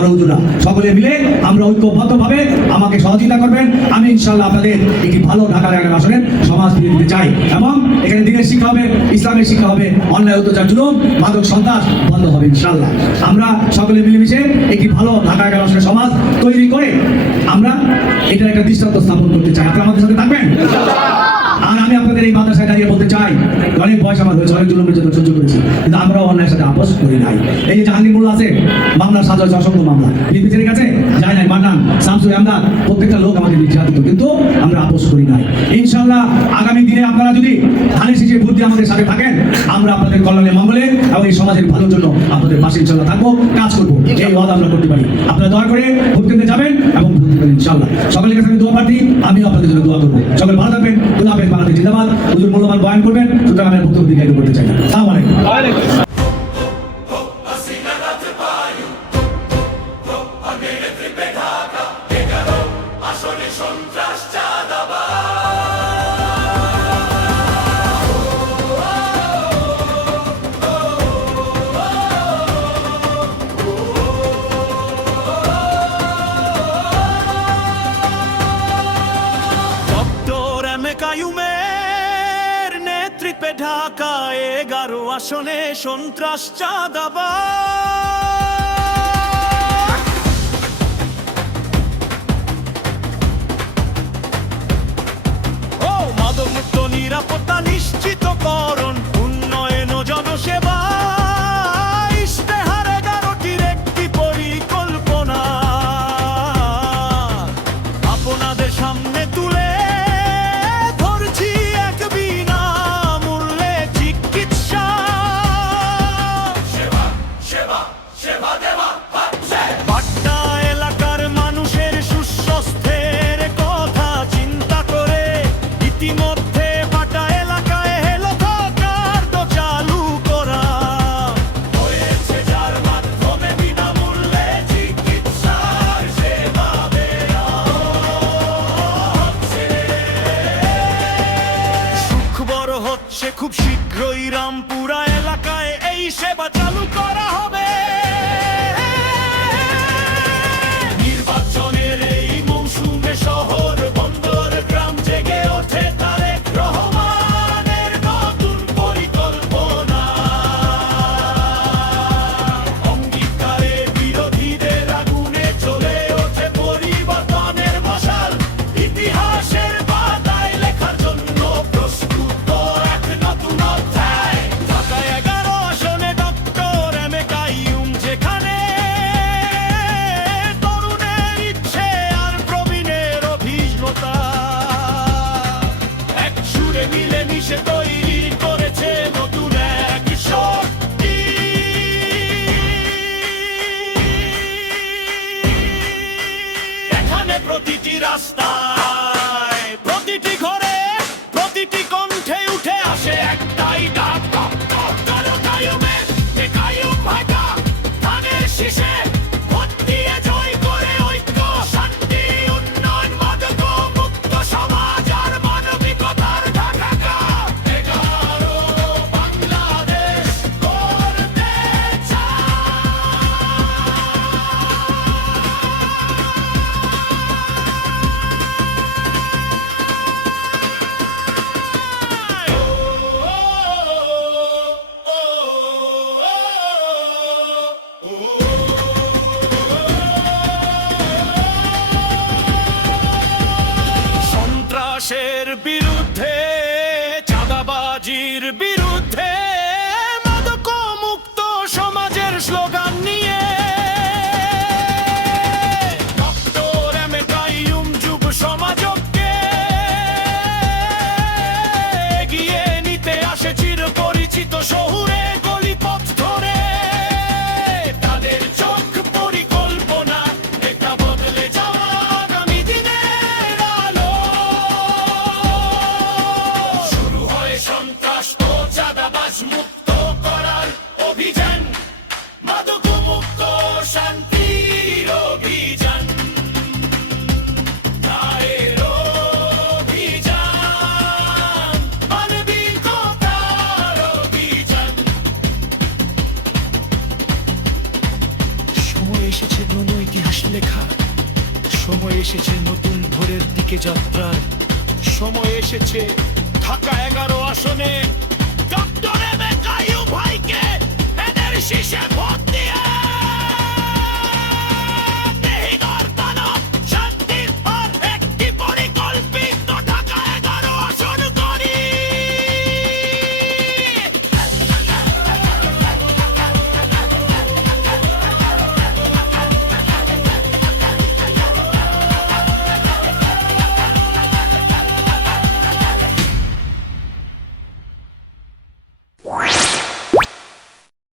বড় হুজুরা সকলে মিলে আমরা ঐক্যবদ্ধভাবে আমাকে সহযোগিতা করবেন। আমি ইনশাআল্লাহ আপনাদের একটি ভালো ঢাকার 11 আসনের সমাজ ফিরিয়ে দিতে চাই এবং এখানে দিনের শিক্ষা হবে, ইসলামের শিক্ষা হবে, অন্যায় অত্যাচার জুলুম মাদক সন্ত্রাস বন্ধ হবে ইনশাআল্লাহ। আমরা সকলে মিলেমিশে একটি ভালো ঢাকা 11 আসনের সমাজ তৈরি করে আমরা এটার একটা দৃষ্টান্ত স্থাপন করতে চাই। আপনারা আমাদের সাথে থাকবেন? আর আমি আপনাদের এই মাদ্রাসায় দাঁড়িয়ে বলতে চাই, অনেক বয়স আমার হয়েছে, অনেক জুলুমের জন্য সহ্য করেছি, কিন্তু আমরাও অন্যায়ের সাথে আপোষ করি নাই। এই যে জাহাঙ্গীর মোল্লা আছে, মামলার সাজা হয়েছে অসংখ্য মামলা, বিপিসির কাছে যায় নাই, মান্নান, শামসুল আমদাদ, প্রত্যেকটা লোক আমাদের নির্যাতিত, কিন্তু আমরা আপোষ করি নাই। ইনশাআল্লাহ আগামী দিনে আপনারা যদি ধানের শীষে ভোট দিয়ে আমাদের সাথে থাকেন, আমরা আপনাদের কল্যাণে মঙ্গলে এবং এই সমাজের ভালোর জন্য আপনাদের পাশে ইনশাআল্লাহ থাকবো, কাজ করবো, এই ওয়াদা আমরা করতে পারি। আপনারা দয়া করে ভোট কেন্দ্রে যাবেন এবং ভোট দিবেন ইনশাআল্লাহ। সকলের কাছে আমি দোয়া প্রার্থী, আমিও আপনাদের জন্য দোয়া করবো। সকলে ভালো থাকবেন, খোদা হাফেজ, বাংলাদেশ জিন্দাবাদ। হুজুর মূল্যবান বয়ান করবেন, সুতরাং আমি বক্তব্য দিকে এগিয়ে করতে চাই না। আসসালামু আলাইকুম। কায়ুমের নেতৃত্বে ঢাকা 11 আসনে সন্ত্রাস চাঁদাবাজ, ও মাদকমুক্ত নিরাপত্তা নিশ্চিতকরণ, উন্নয়ন ও জনসেবা, ইশতেহার 11টির একটি পরিকল্পনা আপনাদের সামনে তুলে খুব শীঘ্রই রামপুরা এলাকায় এই সেবা চালু করা হবে। নির্বাচনের এই মৌসুমে শহর বন্দর গ্রাম জেগে ওঠে তারেক রহমানের নতুন পরিকল্পনা, অঙ্গীকারে বিরোধীদের আগুনে চলে ওঠে পরিবর্তনের মশাল, ইতিহাসের পাতায় লেখার জন্য প্রস্তুত নতুন অধ্যায়। ঢাকা 11 আসনে ডক্টর এম এ কাইয়ুম, যেখানে তরুণের ইচ্ছে আর প্রবীণের অভিজ্ঞতা এক সুরে মিলেমিশে তৈরি করেছে নতুন এক শক্তি। এখানে প্রতিটি রাস্তায়, প্রতিটি ঘরে, প্রতিটি কণ্ঠে উঠে আসে একটাই ডাক, কায়ুমের কায়ুম ভাটা, ধানের শীষে ভোট দিয়ে জয় করে ঐক্য, শান্তি, উন্নয়ন, মাদক মুক্ত সমাজ আর মানবিকতার ঢাকা 11 বাংলাদেশ করতে চায়। স্বপ্ন ইতিহাস লেখা। সময় এসেছে নতুন ভোরের দিকে যাত্রার। সময় এসেছে ঢাকা 11 আসনে ডক্টর